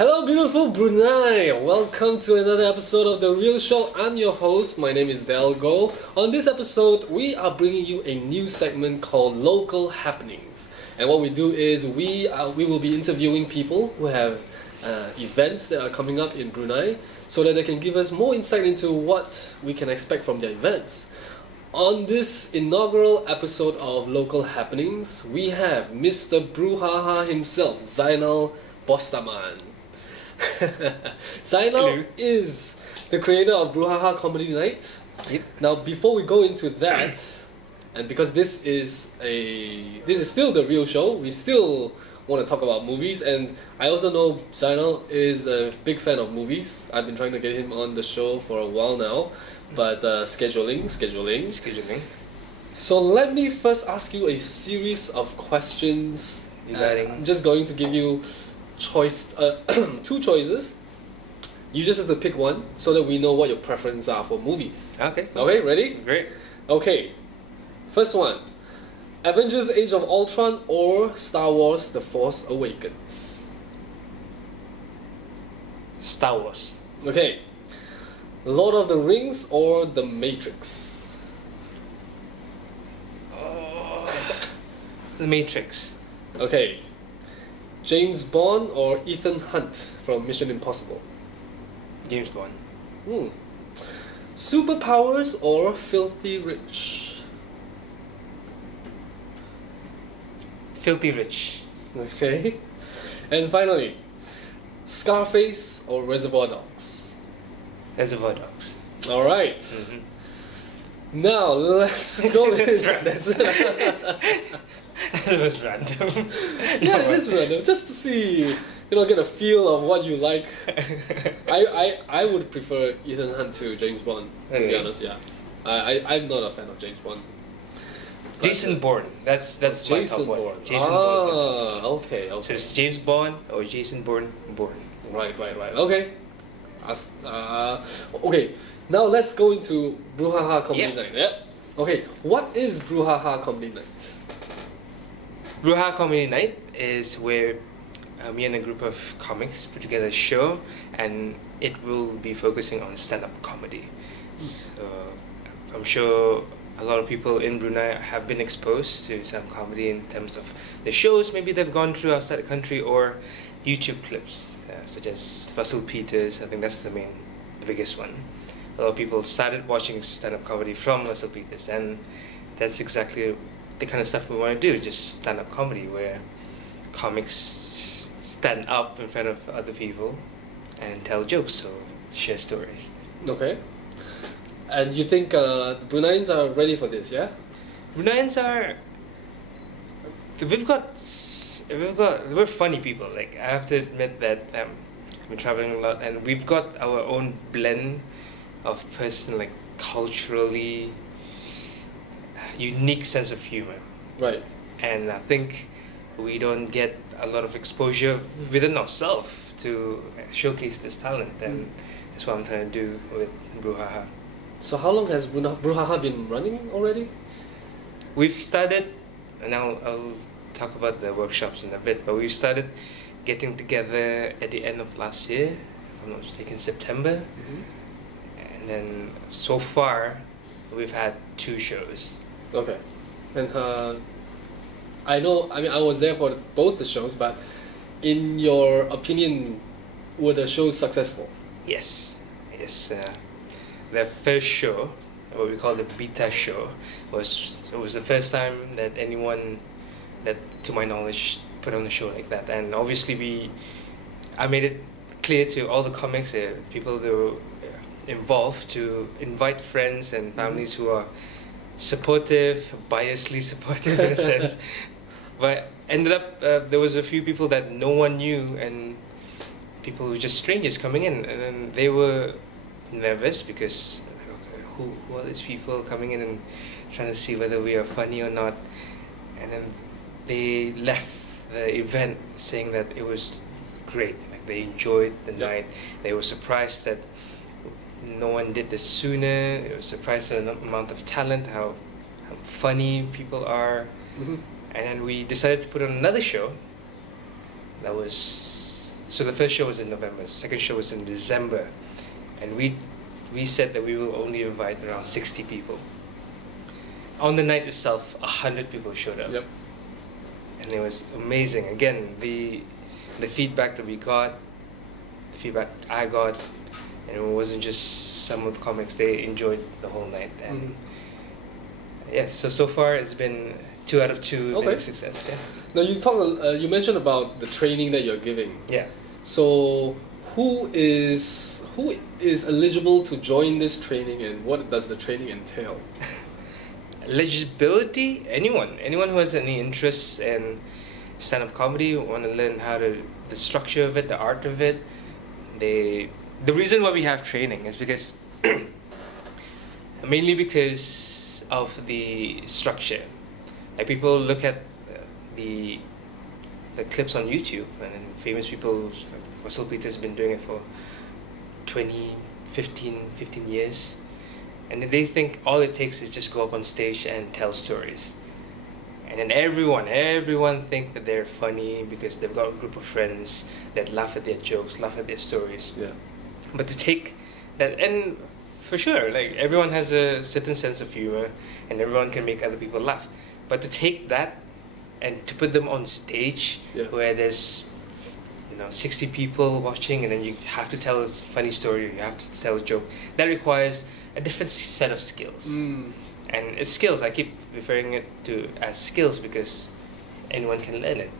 Hello beautiful Brunei! Welcome to another episode of The Real Show. I'm your host, my name is Delgo. On this episode, we are bringing you a new segment called Local Happenings. And what we do is we will be interviewing people who have events that are coming up in Brunei so that they can give us more insight into what we can expect from their events. On this inaugural episode of Local Happenings, we have Mr. BruHaHa himself, Zainal Bostaman. Zainal is the creator of BruHaHa Comedy Night. Yep. Now, before we go into that, and because this is still the real show, we still want to talk about movies, and I also know Zainal is a big fan of movies. I've been trying to get him on the show for a while now, but scheduling. So let me first ask you a series of questions. I'm just going to give you two choices. You just have to pick one so that we know what your preferences are for movies. Okay. Okay, ready? Great. Okay. First one. Avengers Age of Ultron or Star Wars The Force Awakens? Star Wars. Okay. Lord of the Rings or The Matrix? The Matrix. Okay. James Bond or Ethan Hunt from Mission Impossible? James Bond. Superpowers or Filthy Rich? Filthy Rich. Okay. And finally, Scarface or Reservoir Dogs? Reservoir Dogs. Alright. Now let's go with That was random. Yeah, it is random. Just to see, get a feel of what you like. I would prefer Ethan Hunt to James Bond, to be honest, yeah. I'm not a fan of James Bond. Jason Bourne. That's my top one. Bourne. Jason Bourne. Okay. So it's James Bond or Jason Bourne. Right. Okay. Okay. Now let's go into BruHaHa Comedy Night. Yeah. Okay. What is BruHaHa Comedy Night? BruHa Comedy Night is where me and a group of comics put together a show, and it will be focusing on stand-up comedy. So I'm sure a lot of people in Brunei have been exposed to stand-up comedy in terms of the shows maybe they've gone through outside the country, or YouTube clips such as Russell Peters. I think that's the biggest one. A lot of people started watching stand-up comedy from Russell Peters, and that's exactly the kind of stuff we want to do, just stand-up comedy where comics stand up in front of other people and tell jokes or share stories. Okay. And you think Bruneians are ready for this, yeah? Bruneians are... We're funny people. Like, I have to admit that I've been traveling a lot, and we've got our own blend of person, like culturally unique sense of humor. Right. And I think we don't get a lot of exposure within ourselves to showcase this talent, and that's what I'm trying to do with BruHaHa. So how long has BruHaHa been running already? We've started, and I'll talk about the workshops in a bit, but we've started getting together at the end of last year, if I'm not mistaken, September. And then so far we've had 2 shows. Okay. And I was there for both the shows, but in your opinion, were the shows successful? Yes. The first show, what we call the beta show, was the first time that anyone that, to my knowledge, put on a show like that. And obviously I made it clear to all the comics, people that were involved, to invite friends and families who are supportive, biasly supportive in a sense. But ended up, there was a few people that no one knew, and people who were just strangers coming in, and then they were nervous because who are these people coming in and trying to see whether we are funny or not. And then they left the event saying that it was great, like they enjoyed the night. They were surprised that no one did this sooner. They were surprised at the amount of talent, how funny people are. And then we decided to put on another show that was So the first show was in November, the second show was in December, and we said that we will only invite around 60 people. On the night itself, 100 people showed up. Yep. And it was amazing. Again, the feedback that we got, the feedback I got, and it wasn't just some of the comics, they enjoyed the whole night. And yeah, so far it's been 2 out of 2 Okay. big success. Yeah. Now you mentioned about the training that you're giving. Yeah. So who is eligible to join this training, and what does the training entail? Eligibility, anyone who has any interest in stand-up comedy, want to learn the structure of it, the art of it. The reason why we have training is because mainly because of the structure. Like, people look at the clips on YouTube, and then famous people like Russell Peters has been doing it for 15 years. And they think all it takes is just go up on stage and tell stories. And then everyone think that they're funny because they've got a group of friends that laugh at their jokes, laugh at their stories. Yeah. But to take that, and for sure, like, everyone has a certain sense of humor and everyone can make other people laugh. But to take that and to put them on stage, Yeah. where there's 60 people watching, and then you have to tell a funny story, you have to tell a joke, that requires a different set of skills. Mm. And it's skills. I keep referring it to as skills because anyone can learn it.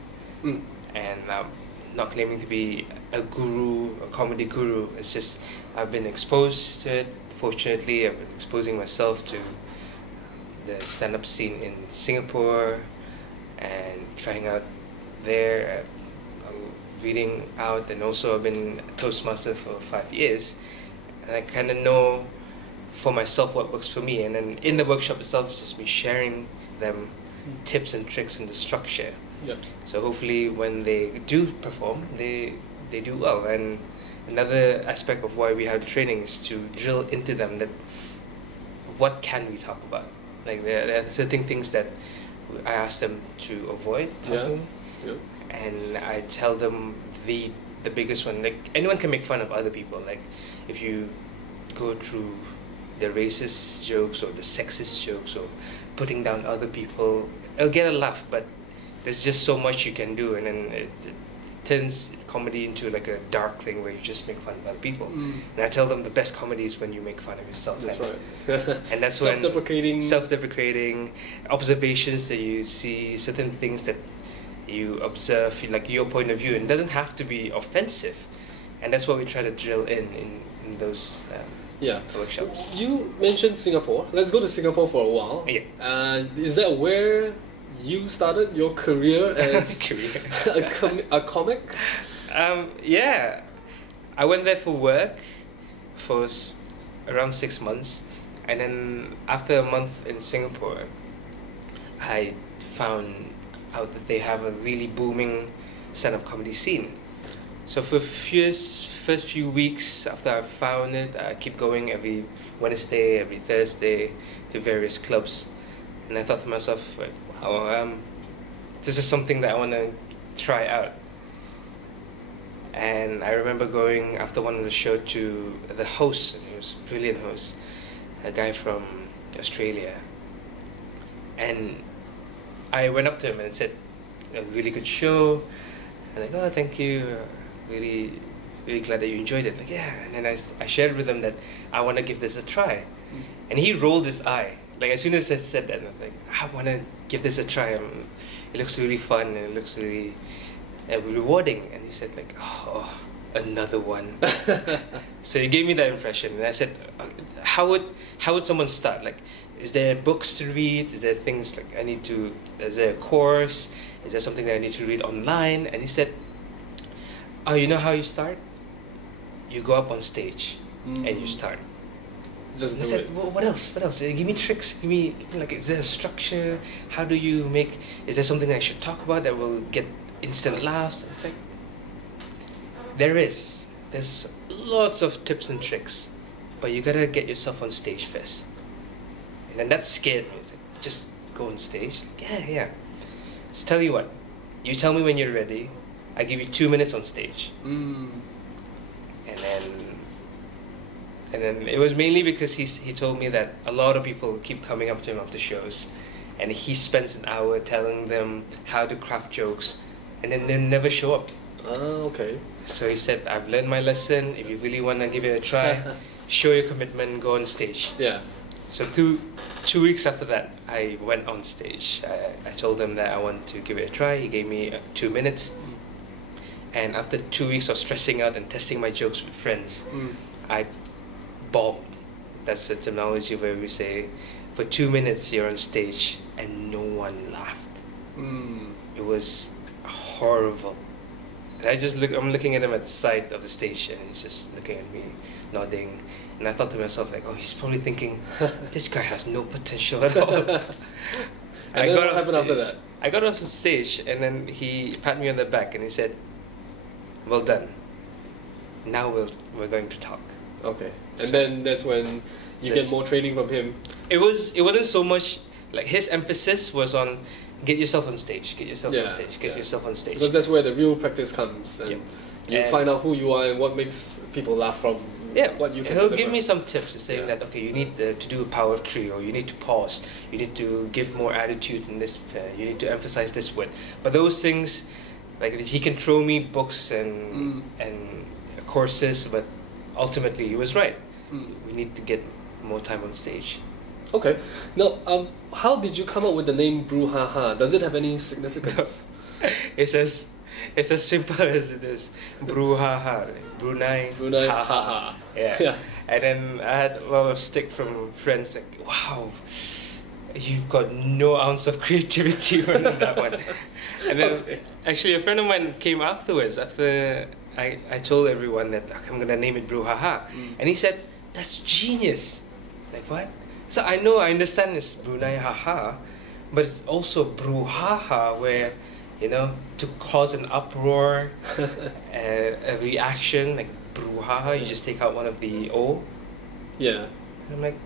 Mm. And I'm not claiming to be a guru, a comedy guru. It's just I've been exposed to it. Fortunately, I've been exposing myself to the stand-up scene in Singapore and trying out there, reading out, and also I've been a Toastmaster for 5 years. And I kind of know for myself what works for me, and then in the workshop itself it's just me sharing them tips and tricks and the structure. Yeah. So hopefully when they do perform, they do well. And another aspect of why we have training is to drill into them that what can we talk about. Like, there are certain things that I ask them to avoid talking. Yeah. And I tell them the biggest one. Like, anyone can make fun of other people. Like, if you go through the racist jokes or the sexist jokes or putting down other people, it'll get a laugh, but there's just so much you can do, and then it turns comedy into like a dark thing where you just make fun of other people. And I tell them the best comedy is when you make fun of yourself. That's and, right. and that's when self-deprecating observations that you see, certain things that you observe, like your point of view, and it doesn't have to be offensive. And that's what we try to drill in those workshops. You mentioned Singapore. Let's go to Singapore for a while. Yeah. Is that where you started your career as a comic? Yeah. I went there for work for around 6 months, and then after a month in Singapore, I found out that they have a really booming stand-up comedy scene. So for first few weeks after I found it, I keep going every Wednesday, every Thursday to various clubs, and I thought to myself, like, wow, this is something that I want to try out. And I remember going after one of the show to the host, and he was a brilliant host, a guy from Australia, and I went up to him and said, a really good show. And like, oh, thank you. Really glad that you enjoyed it. Like, yeah. And then I shared with him that I want to give this a try. And he rolled his eye. Like, as soon as I said that, I was like, I want to give this a try. It looks really fun and it looks really rewarding. And he said, like, oh, another one. So he gave me that impression. And I said, how would someone start? Like, is there books to read? Is there things like is there a course? Is there something that I need to read online? And he said, oh, you know how you start? You go up on stage and you start. Just and I do said, it. well, what else? Give me tricks. Give me, like, is there a structure? How do you is there something I should talk about that will get instant laughs? And it's like, there's lots of tips and tricks, but you gotta get yourself on stage first. And then that scared me. It's like, just go on stage? Like, yeah. Just tell you what, you tell me when you're ready, I give you 2 minutes on stage. Mm. And then it was mainly because he told me that a lot of people keep coming up to him after shows, and he spends an hour telling them how to craft jokes, and then they never show up. Okay. So he said, I've learned my lesson. If you really want to give it a try, show your commitment, go on stage. Yeah. So 2 weeks after that, I went on stage. I told him that I want to give it a try. He gave me 2 minutes. And after 2 weeks of stressing out and testing my jokes with friends, I bombed. That's the terminology where we say, for 2 minutes you're on stage and no one laughed. It was horrible. And I'm looking at him at the side of the stage, and he's just looking at me, nodding. And I thought to myself, like, oh, he's probably thinking, this guy has no potential at all. And then what happened after that? I got off the stage, and then he patted me on the back and he said, well done. Now we're going to talk. Okay. And then that's when you get more training from him. It wasn't so much like his emphasis was on get yourself on stage, get yourself on stage. Because that's where the real practice comes, and you find out who you are and what makes people laugh from what you can He'll deliver. give me some tips saying that, okay, you need to do a power of three, or you need to pause, you need to give more attitude in this, you need to emphasize this word. But those things, like, he can throw me books and courses, but ultimately he was right. We need to get more time on stage. Okay. Now, how did you come up with the name BruHaHa? Does it have any significance? It's as simple as it is. BruHaHa, Brunei, BruHaHa. Yeah. And then I had a lot of stick from friends like, wow, you've got no ounce of creativity on that one. And then actually a friend of mine came afterwards, after I told everyone that I'm going to name it BruHaHa. And he said, that's genius. Like, what? So I understand it's Brunei haha, but it's also BruHaHa, where, you know, to cause an uproar, a reaction, like BruHaHa, you just take out one of the O. Yeah. And I'm like,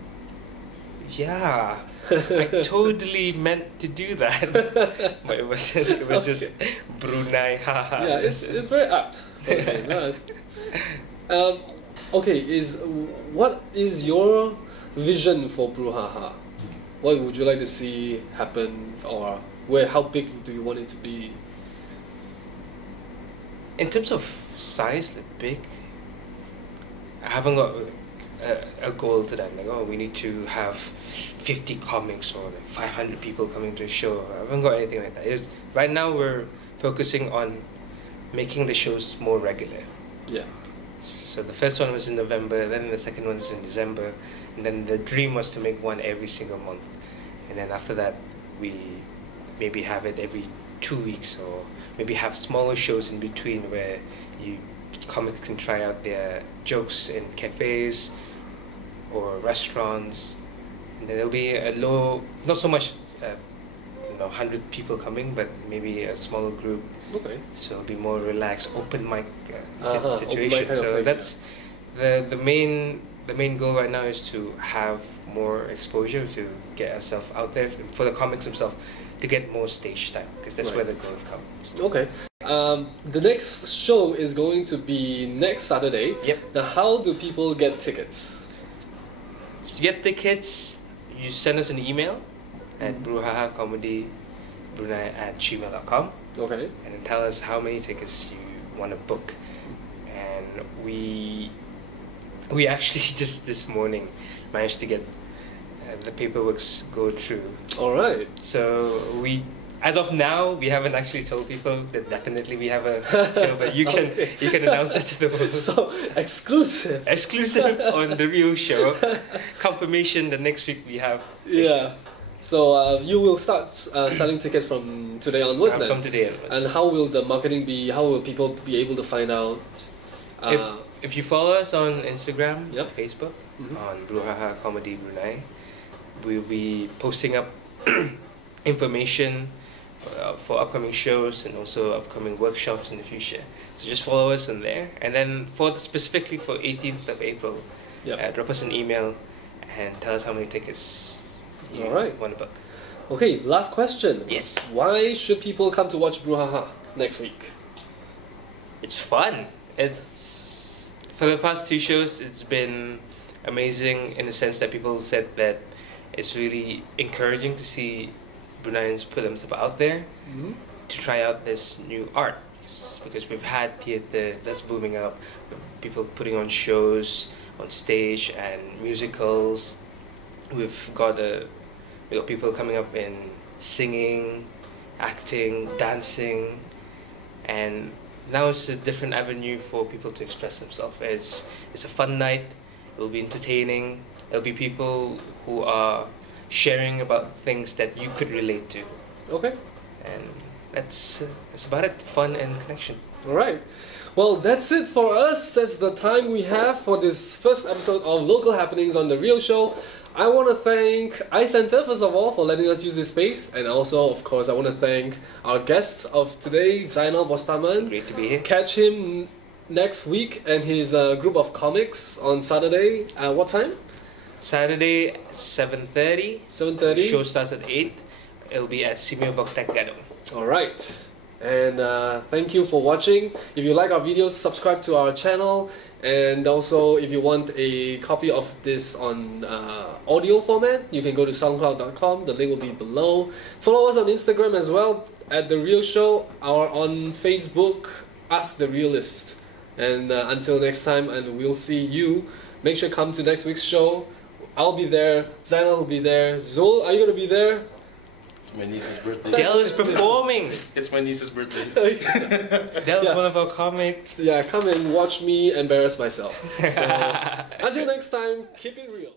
yeah, I totally meant to do that, but it wasn't. It was just Brunei haha. Yeah, it's very apt. Okay, okay, what is your vision for BruHaHa? What would you like to see happen, or how big do you want it to be? In terms of size, like big, I haven't got a goal to that. Like, oh, we need to have 50 comics or like 500 people coming to a show. I haven't got anything like that. Right now we're focusing on making the shows more regular. Yeah. So the first one was in November, then the second one is in December, and then the dream was to make one every single month. And then after that, we maybe have it every 2 weeks, or maybe have smaller shows in between where comics can try out their jokes in cafes or restaurants. And then there'll be a low, not so much 100 people coming, but maybe a smaller group. Okay. So it'll be more relaxed, open mic situation. Open mic kind of So thing, that's the main goal right now, is to have more exposure, to get ourselves out there for the comics themselves, to get more stage time, because that's where the growth comes. Okay. The next show is going to be next Saturday. Yep. Now, how do people get tickets? To get tickets, you send us an email at BruHaHa Comedy Brunei@gmail.com. Okay. And then tell us how many tickets you want to book. And we actually just this morning managed to get the paperwork go through. All right. So as of now, we haven't actually told people that definitely we have a show, but you can announce that to the world. So exclusive on the real show. Confirmation that next week we have. Yeah. So you will start selling tickets from today onwards then? From today onwards. And how will the marketing be? How will people be able to find out? If you follow us on Instagram, Facebook, on BruHaHa Comedy Brunei, we'll be posting up information for upcoming shows and also upcoming workshops in the future. So just follow us on there. And then specifically for 18th of April, drop us an email and tell us how many tickets you want to book. Okay, last question. Yes. Why should people come to watch BruHaHa next week? it's fun. It's for the past 2 shows. It's been amazing in the sense that people said that it's really encouraging to see Bruneians put themselves out there to try out this new art, because we've had theatre that's booming up, people putting on shows on stage and musicals. We've got people coming up in singing, acting, dancing, and now it's a different avenue for people to express themselves. It's a fun night. It'll be entertaining. There'll be people who are sharing about things that you could relate to. Okay. And that's about it. Fun and connection. All right. Well, that's it for us. That's the time we have for this first episode of Local Happenings on The Real Show. I want to thank iCenter, first of all, for letting us use this space. And also, of course, I want to thank our guest of today, Zainal Bostaman. Great to be here. Catch him next week and his group of comics on Saturday. What time? Saturday, 7:30. 7:30. Show starts at 8. It'll be at Simeo Voktek Gadong. Alright. And thank you for watching. If you like our videos, subscribe to our channel. And also, if you want a copy of this on audio format, you can go to soundcloud.com. The link will be below. Follow us on Instagram as well, at The Real Show, or on Facebook, Ask the Realist. And until next time, and we'll see you. Make sure to come to next week's show. I'll be there. Zainal will be there. Zul, are you going to be there? My niece's birthday. Del is performing. It's my niece's birthday. Del's one of our comics. Yeah, come and watch me embarrass myself. So, until next time, keep it real.